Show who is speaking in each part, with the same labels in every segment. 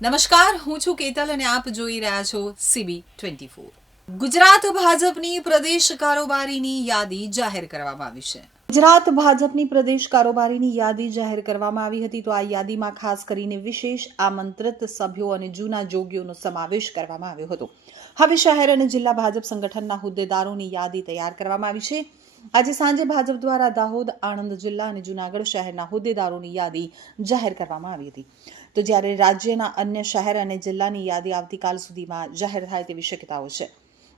Speaker 1: નમસ્કાર, હું છું કેતલ અને આપ જોઈ રહ્યા છો સીબી ટ્વેન્ટી ફોર ગુજરાત ભાજપની પ્રદેશ કારોબારીની યાદી જાહેર કરવામાં આવી છે. ગુજરાત ભાજપની પ્રદેશ કારોબારીની યાદી જાહેર કરવામાં આવી હતી તો આ યાદીમાં ખાસ કરીને વિશેષ આમંત્રિત સભ્યો અને જૂના જોગીઓનો સમાવેશ કરવામાં આવ્યો હતો. હવે શહેર અને જિલ્લા ભાજપ સંગઠનના હોદ્દેદારોની યાદી તૈયાર કરવામાં આવી છે. આજે સાંજે ભાજપ દ્વારા દાહોદ, આણંદ જિલ્લા અને જૂનાગઢ શહેરના હોદ્દેદારોની યાદી જાહેર કરવામાં આવી હતી. તો જ્યારે રાજ્યના અન્ય શહેર અને જિલ્લાની યાદી આવતીકાલ સુધીમાં જાહેર થાય તેવી શક્યતાઓ છે.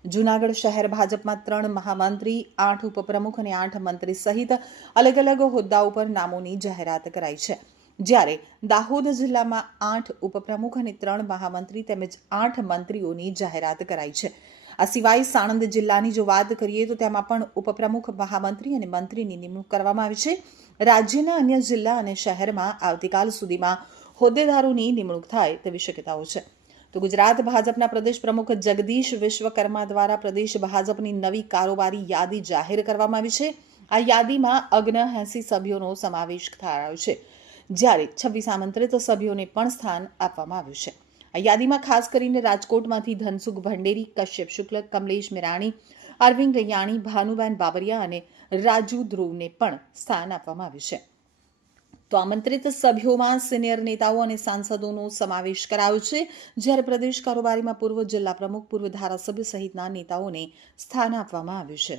Speaker 1: જૂનાગઢ શહેર ભાજપમાં ત્રણ મહામંત્રી, આઠ ઉપપ્રમુખ અને આઠ મંત્રી સહિત અલગ અલગ હોદ્દા ઉપર નામોની જાહેરાત કરાઈ છે. જ્યારે દાહોદ જિલ્લામાં આઠ ઉપપ્રમુખ અને ત્રણ મહામંત્રી તેમજ આઠ મંત્રીઓની જાહેરાત કરાઈ છે. આ સિવાય સાણંદ જિલ્લાની જો વાત કરીએ તો તેમાં પણ ઉપપ્રમુખ, મહામંત્રી અને મંત્રીની નિમણૂક કરવામાં આવી છે. રાજ્યના અન્ય જિલ્લા અને શહેરમાં આવતીકાલ સુધીમાં હોદ્દેદારોની નિમણૂક થાય તેવી શક્યતાઓ છે. તો ગુજરાત ભાજપના પ્રદેશ પ્રમુખ જગદીશ વિશ્વકર્મા દ્વારા પ્રદેશ ભાજપની નવી કારોબારી યાદી જાહેર કરવામાં આવી છે. આ યાદીમાં અગ્નએસી સભ્યોનો સમાવેશ થયો છે. જ્યારે છવ્વીસ આમંત્રિત સભ્યોને પણ સ્થાન આપવામાં આવ્યું છે. આ યાદીમાં ખાસ કરીને રાજકોટમાંથી ધનસુખ ભંડેરી, કશ્યપ શુક્લ, કમલેશ મિરાણી, અરવિંદ રૈયાણી, ભાનુબેન બાબરિયા અને રાજુ ધ્રુવને પણ સ્થાન આપવામાં આવ્યું છે. તો આમંત્રિત સભ્યોમાં સિનિયર નેતાઓ અને સાંસદોનો સમાવેશ કરાયો છે, જ્યારે પ્રદેશ કારોબારીમાં પૂર્વ જિલ્લા પ્રમુખ, પૂર્વ ધારાસભ્ય સહિતના નેતાઓને સ્થાન આપવામાં આવ્યું છે.